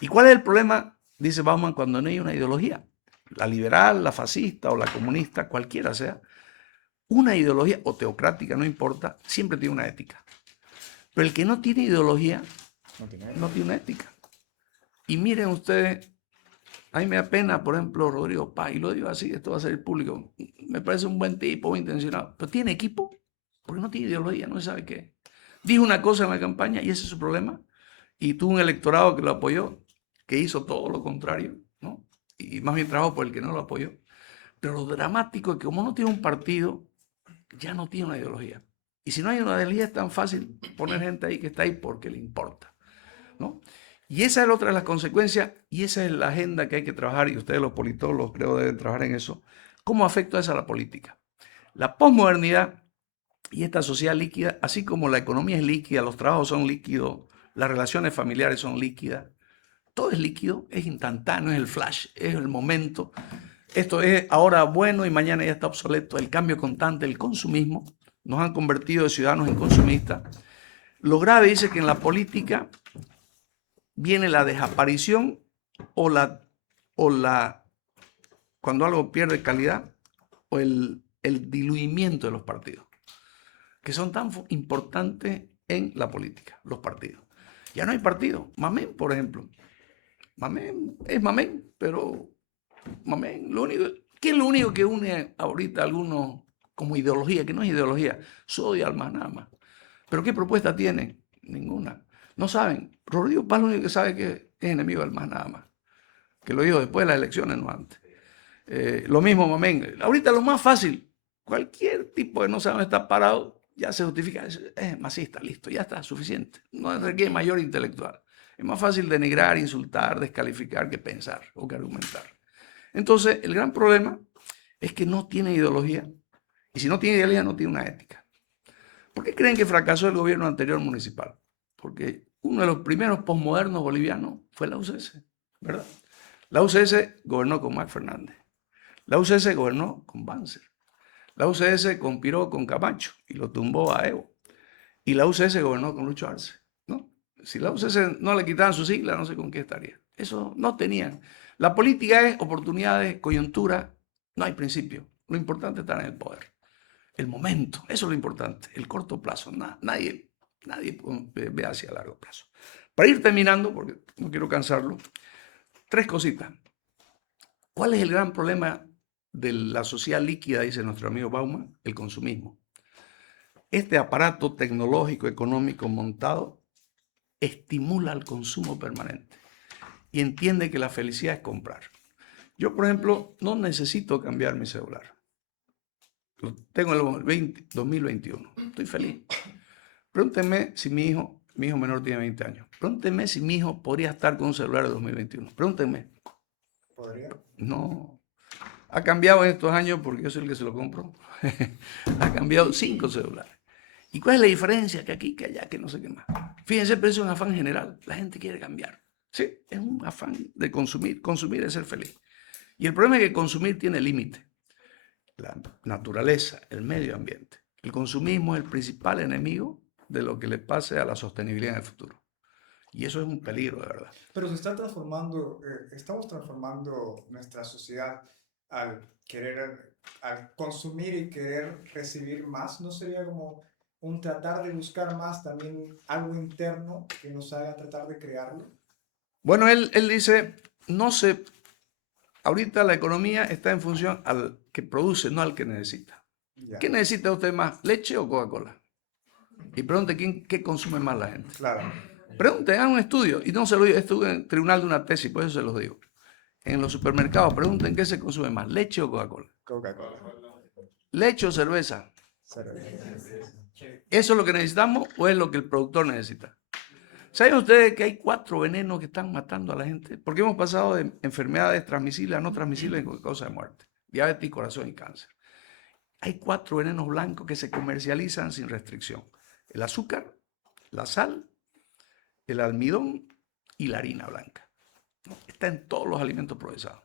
¿Y cuál es el problema? Dice Bauman, cuando no hay una ideología. La liberal, la fascista o la comunista, cualquiera sea, una ideología o teocrática, no importa, siempre tiene una ética. Pero el que no tiene ideología, no tiene una ética. Y miren ustedes, a mí me da pena, por ejemplo, Rodrigo Paz, y lo digo así, esto va a ser público, me parece un buen tipo, muy intencionado, pero tiene equipo, porque no tiene ideología, no sabe qué. Dijo una cosa en la campaña y ese es su problema, y tuvo un electorado que lo apoyó, que hizo todo lo contrario, ¿no? Y más bien trabajó por el que no lo apoyó. Pero lo dramático es que como no tiene un partido, ya no tiene una ideología. Y si no hay una ideología es tan fácil poner gente ahí que está ahí porque le importa, ¿no? Y esa es otra de las consecuencias y esa es la agenda que hay que trabajar y ustedes los politólogos creo deben trabajar en eso. ¿Cómo afecta eso a la política? La posmodernidad y esta sociedad líquida, así como la economía es líquida, los trabajos son líquidos, las relaciones familiares son líquidas, todo es líquido, es instantáneo, es el flash, es el momento. Esto es ahora bueno y mañana ya está obsoleto. El cambio constante, el consumismo, nos han convertido de ciudadanos en consumistas. Lo grave dice que en la política viene la desaparición cuando algo pierde calidad, o el diluimiento de los partidos, que son tan importantes en la política, los partidos. Ya no hay partido. Mamén, por ejemplo. Mamén es Mamén, pero Mamén, ¿qué es lo único que une ahorita a algunos como ideología? Que no es ideología, su odio al más nada más. ¿Pero qué propuesta tienen? Ninguna. No saben. Rodrigo Paz lo único que sabe es que es enemigo del MAS nada más. Que lo dijo después de las elecciones, no antes. Lo mismo Mamén. Ahorita lo más fácil, cualquier tipo que no sabe dónde está parado, ya se justifica. Es masista, listo, ya está, suficiente. No requiere mayor intelectual. Es más fácil denigrar, insultar, descalificar que pensar o que argumentar. Entonces, el gran problema es que no tiene ideología. Y si no tiene ideología, no tiene una ética. ¿Por qué creen que fracasó el gobierno anterior municipal? Porque uno de los primeros posmodernos bolivianos fue la UCS, ¿verdad? La UCS gobernó con Mac Fernández. La UCS gobernó con Banzer. La UCS conspiró con Camacho y lo tumbó a Evo. Y la UCS gobernó con Lucho Arce, ¿no? Si la UCS no le quitaban su sigla, no sé con qué estaría. Eso no tenían. La política es oportunidades, coyuntura, no hay principio. Lo importante es estar en el poder. El momento, eso es lo importante. El corto plazo, nadie ve hacia largo plazo. Para ir terminando, porque no quiero cansarlo, 3 cositas. ¿Cuál es el gran problema de la sociedad líquida, dice nuestro amigo Bauman? El consumismo. Este aparato tecnológico, económico montado estimula el consumo permanente y entiende que la felicidad es comprar. Yo, por ejemplo, no necesito cambiar mi celular. Lo tengo en el 2021. Estoy feliz. Pregúntenme si mi hijo menor tiene 20 años. Pregúntenme si mi hijo podría estar con un celular de 2021. Pregúntenme. ¿Podría? No. Ha cambiado en estos años porque yo soy el que se lo compro. Ha cambiado 5 celulares. ¿Y cuál es la diferencia? Que aquí, que allá, que no sé qué más. Fíjense, pero es un afán general. La gente quiere cambiar. Sí, es un afán de consumir. Consumir es ser feliz. Y el problema es que consumir tiene límite. La naturaleza, el medio ambiente. El consumismo es el principal enemigo de lo que le pase a la sostenibilidad en el futuro. Y eso es un peligro, de verdad. Pero se está transformando, estamos transformando nuestra sociedad al consumir y querer recibir más. ¿No sería como un tratar de buscar más también algo interno que nos haga tratar de crearlo? Bueno, él dice, ahorita la economía está en función al que produce, no al que necesita. Ya. ¿Qué necesita usted más, leche o Coca-Cola? Y pregunte qué consume más la gente. Claro. Pregunte, hagan un estudio, y no se lo digo, estuve en el tribunal de una tesis, por eso se los digo. En los supermercados, pregunten qué se consume más, leche o Coca-Cola. Coca-Cola. ¿Leche o cerveza? Cerveza. ¿Eso es lo que necesitamos o es lo que el productor necesita? ¿Saben ustedes que hay 4 venenos que están matando a la gente? Porque hemos pasado de enfermedades transmisibles a no transmisibles con causa de muerte. Diabetes, corazón y cáncer. Hay 4 venenos blancos que se comercializan sin restricción. El azúcar, la sal, el almidón y la harina blanca. Está en todos los alimentos procesados.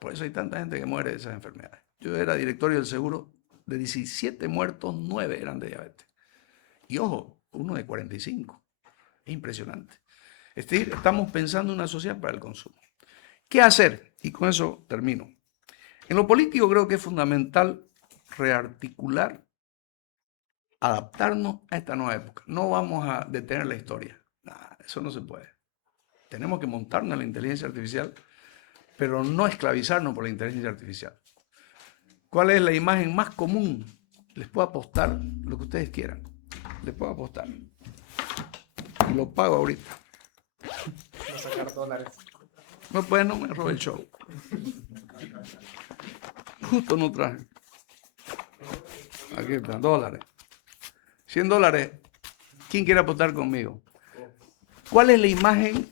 Por eso hay tanta gente que muere de esas enfermedades. Yo era directorio del seguro, de 17 muertos, 9 eran de diabetes. Y ojo, uno de 45. Es impresionante. Es decir, estamos pensando en una sociedad para el consumo. ¿Qué hacer? Y con eso termino. En lo político creo que es fundamental rearticular, adaptarnos a esta nueva época. No vamos a detener la historia. Nah, eso no se puede. Tenemos que montarnos en la inteligencia artificial, pero no esclavizarnos por la inteligencia artificial. ¿Cuál es la imagen más común? Les puedo apostar lo que ustedes quieran. Les puedo apostar. Y lo pago ahorita. Voy a sacar dólares. No, pues no me robe el show. Justo no traje. Aquí están, dólares. $100. ¿Quién quiere apostar conmigo? ¿Cuál es la imagen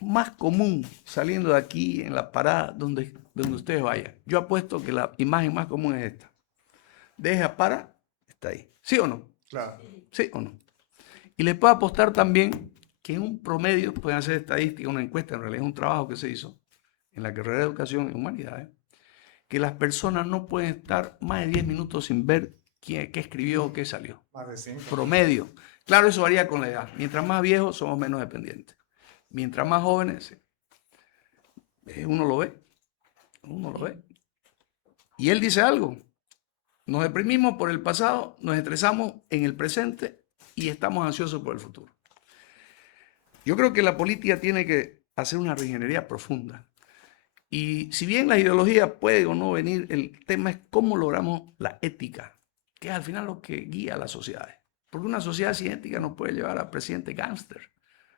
más común saliendo de aquí en la parada donde ustedes vayan? Yo apuesto que la imagen más común es esta. Deja para, está ahí. ¿Sí o no? Claro. ¿Sí o no? Y les puedo apostar también que en un promedio, pueden hacer estadística, una encuesta, en realidad es un trabajo que se hizo en la carrera de Educación y Humanidades, que las personas no pueden estar más de 10 minutos sin ver qué escribió o qué salió. Más de 5. Promedio. Claro, eso varía con la edad. Mientras más viejos, somos menos dependientes. Mientras más jóvenes, uno lo ve. Uno lo ve. Y él dice algo. Nos deprimimos por el pasado, nos estresamos en el presente y estamos ansiosos por el futuro. Yo creo que la política tiene que hacer una reingeniería profunda. Y si bien la ideología puede o no venir, el tema es cómo logramos la ética, que es al final lo que guía a las sociedades. Porque una sociedad sin ética no puede llevar a presidente gángster,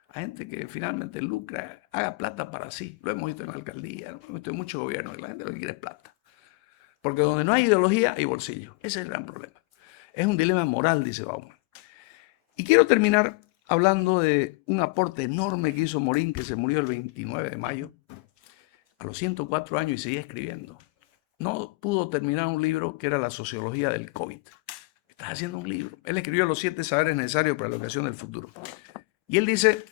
a gente que finalmente lucra, haga plata para sí. Lo hemos visto en la alcaldía, lo hemos visto en muchos gobiernos, que la gente lo que quiere es plata. Porque donde no hay ideología, hay bolsillo. Ese es el gran problema. Es un dilema moral, dice Bauman. Y quiero terminar hablando de un aporte enorme que hizo Morín, que se murió el 29 de mayo, a los 104 años, y seguía escribiendo. No pudo terminar un libro que era La sociología del COVID. Estás haciendo un libro. Él escribió Los 7 saberes necesarios para la educación del futuro. Y él dice,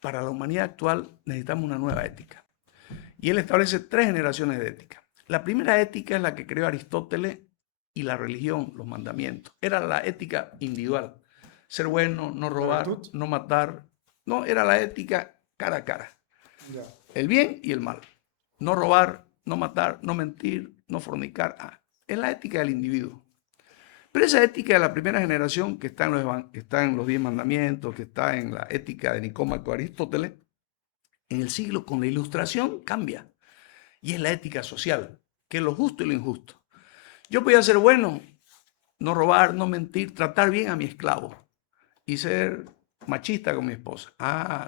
para la humanidad actual necesitamos una nueva ética. Y él establece 3 generaciones de ética. La primera ética es la que creó Aristóteles y la religión, los mandamientos. Era la ética individual. Ser bueno, no robar, no matar. No, era la ética cara a cara. Ya. El bien y el mal. No robar, no matar, no mentir, no fornicar. Es la ética del individuo. Pero esa ética de la primera generación, que está en los 10 mandamientos, que está en la ética de Nicómaco de Aristóteles, en el siglo con la Ilustración cambia. Y es la ética social, que es lo justo y lo injusto. Yo voy a ser bueno, no robar, no mentir, tratar bien a mi esclavo y ser machista con mi esposa.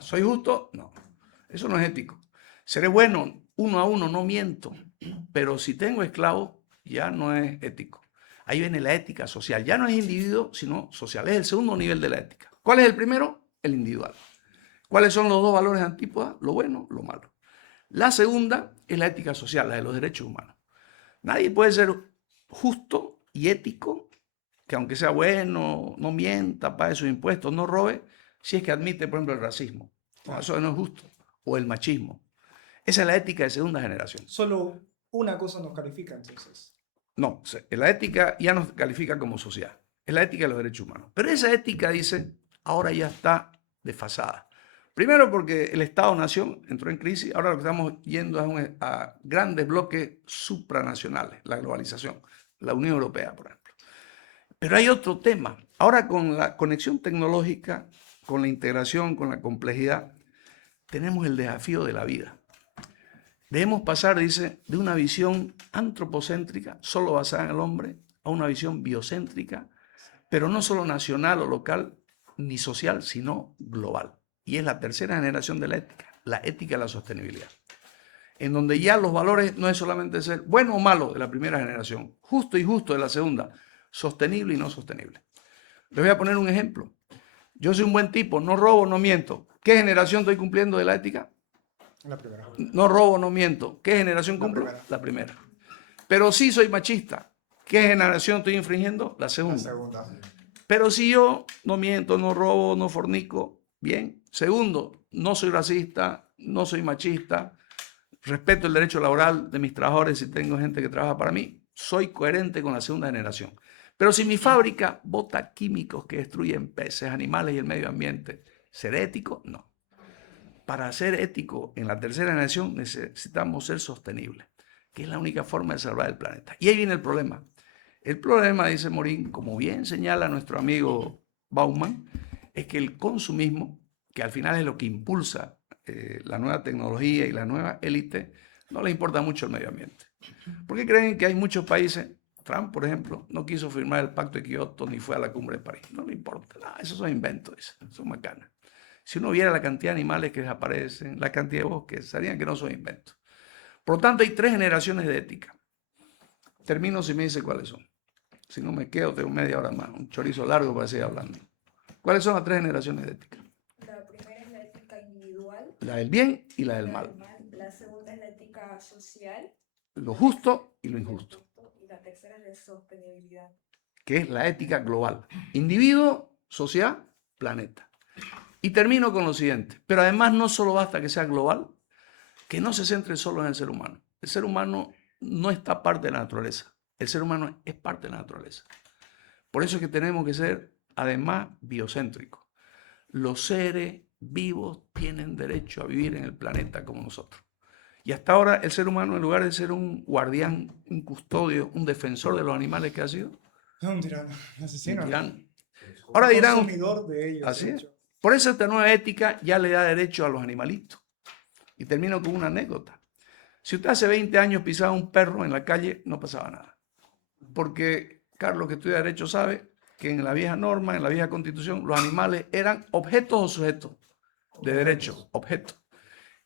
¿Soy justo? No, eso no es ético. Seré bueno, 1 a 1, no miento, pero si tengo esclavo, ya no es ético. Ahí viene la ética social. Ya no es individuo, sino social. Es el segundo nivel de la ética. ¿Cuál es el primero? El individual. ¿Cuáles son los 2 valores antípodas? Lo bueno, lo malo. La segunda es la ética social, la de los derechos humanos. Nadie puede ser justo y ético, que aunque sea bueno, no mienta, pague sus impuestos, no robe, si es que admite, por ejemplo, el racismo. No, eso no es justo. O el machismo. Esa es la ética de segunda generación. Solo una cosa nos califica entonces. No, la ética ya nos califica como sociedad. Es la ética de los derechos humanos. Pero esa ética, dice, ahora ya está desfasada. Primero porque el Estado-nación entró en crisis. Ahora lo que estamos yendo es a grandes bloques supranacionales, la globalización, la Unión Europea, por ejemplo. Pero hay otro tema. Ahora con la conexión tecnológica, con la integración, con la complejidad, tenemos el desafío de la vida. Debemos pasar, dice, de una visión antropocéntrica, solo basada en el hombre, a una visión biocéntrica, pero no solo nacional o local, ni social, sino global. Y es la tercera generación de la ética de la sostenibilidad, en donde ya los valores no es solamente ser bueno o malo de la primera generación, justo y justo de la segunda, sostenible y no sostenible. Les voy a poner un ejemplo. Yo soy un buen tipo, no robo, no miento. ¿Qué generación estoy cumpliendo de la ética? La primera. No robo, no miento. ¿Qué generación cumplo? La primera. Pero sí soy machista. ¿Qué generación estoy infringiendo? La segunda. La segunda. Pero si yo no miento, no robo, no fornico, bien. Segundo, no soy racista, no soy machista, respeto el derecho laboral de mis trabajadores si tengo gente que trabaja para mí, soy coherente con la segunda generación. Pero si mi fábrica bota químicos que destruyen peces, animales y el medio ambiente, ¿seré ético? No. Para ser ético en la tercera generación necesitamos ser sostenibles, que es la única forma de salvar el planeta. Y ahí viene el problema. El problema, dice Morín, como bien señala nuestro amigo Bauman, es que el consumismo, que al final es lo que impulsa la nueva tecnología y la nueva élite, no le importa mucho el medio ambiente. Porque creen que hay muchos países, Trump, por ejemplo, no quiso firmar el Pacto de Kioto ni fue a la Cumbre de París. No le importa nada, esos son inventos, son macanas. Si uno viera la cantidad de animales que desaparecen, la cantidad de bosques, sabrían que no son inventos. Por lo tanto, hay 3 generaciones de ética. Termino si me dice cuáles son. Si no me quedo, tengo media hora más, un chorizo largo para seguir hablando. ¿Cuáles son las 3 generaciones de ética? La primera es la ética individual. La del bien y la del mal. La segunda es la ética social. Lo justo y lo injusto. Y la tercera es la sostenibilidad. Que es la ética global. Individuo, sociedad, planeta. Y termino con lo siguiente. Pero además no solo basta que sea global, que no se centre solo en el ser humano. El ser humano no está parte de la naturaleza. El ser humano es parte de la naturaleza. Por eso es que tenemos que ser, además, biocéntricos. Los seres vivos tienen derecho a vivir en el planeta como nosotros. Y hasta ahora el ser humano, en lugar de ser un guardián, un custodio, un defensor de los animales que ha sido, Es un tirano, un asesino. un tirano. Ahora dirán, Consumidor de ellos. así de es. hecho. Por eso esta nueva ética ya le da derecho a los animalitos. Y termino con una anécdota. Si usted hace 20 años pisaba un perro en la calle, no pasaba nada. Porque Carlos, que estudia Derecho, sabe que en la vieja norma, en la vieja constitución, los animales eran objetos o sujetos de derecho, objetos.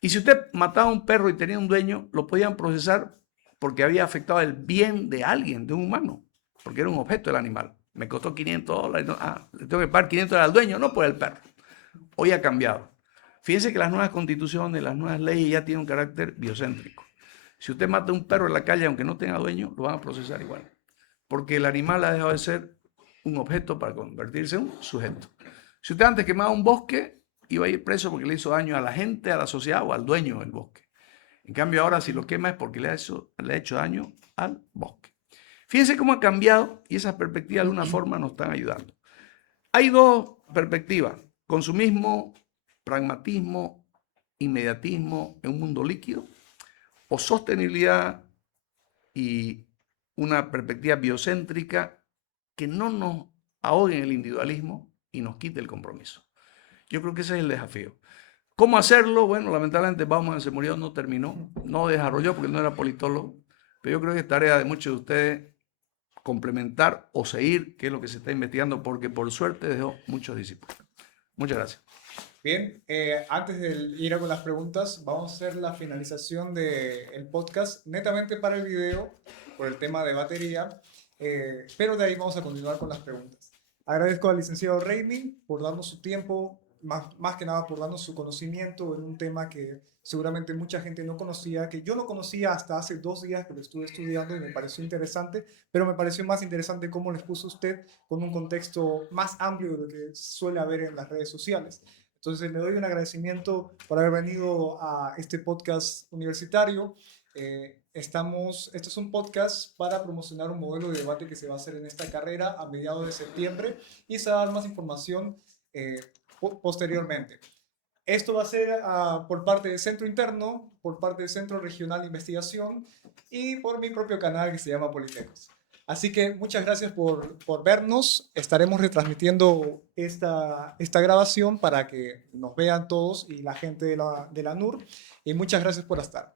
Y si usted mataba a un perro y tenía un dueño, lo podían procesar porque había afectado el bien de alguien, de un humano, porque era un objeto el animal. Me costó $500, no, le tengo que pagar $500 al dueño, no por el perro. Hoy ha cambiado. Fíjense que las nuevas constituciones, las nuevas leyes ya tienen un carácter biocéntrico. Si usted mata a un perro en la calle, aunque no tenga dueño, lo van a procesar igual. Porque el animal ha dejado de ser un objeto para convertirse en un sujeto. Si usted antes quemaba un bosque, iba a ir preso porque le hizo daño a la gente, a la sociedad o al dueño del bosque. En cambio, ahora si lo quema es porque le ha hecho daño al bosque. Fíjense cómo ha cambiado y esas perspectivas de una forma nos están ayudando. Hay dos perspectivas: consumismo, pragmatismo, inmediatismo en un mundo líquido, o sostenibilidad y una perspectiva biocéntrica que no nos ahogue en el individualismo y nos quite el compromiso. Yo creo que ese es el desafío. ¿Cómo hacerlo? Bueno, lamentablemente Bauman se murió, no terminó, no desarrolló porque no era politólogo, pero yo creo que es tarea de muchos de ustedes complementar o seguir qué es lo que se está investigando, porque por suerte dejó muchos discípulos. Muchas gracias. Bien, antes de ir a con las preguntas, vamos a hacer la finalización del podcast netamente para el video por el tema de batería, pero de ahí vamos a continuar con las preguntas. Agradezco al licenciado Raimi por darnos su tiempo, más que nada por darnos su conocimiento en un tema que seguramente mucha gente no conocía, que yo no conocía hasta hace 2 días que lo estuve estudiando y me pareció interesante, pero me pareció más interesante cómo les puso usted con un contexto más amplio de lo que suele haber en las redes sociales. Entonces le doy un agradecimiento por haber venido a este podcast universitario. Este es un podcast para promocionar un modelo de debate que se va a hacer en esta carrera a mediados de septiembre y se va a dar más información posteriormente. Esto va a ser por parte del Centro Interno, por parte del Centro Regional de Investigación y por mi propio canal que se llama Politecos. Así que muchas gracias por vernos. Estaremos retransmitiendo esta grabación para que nos vean todos y la gente de la NUR. Y muchas gracias por estar.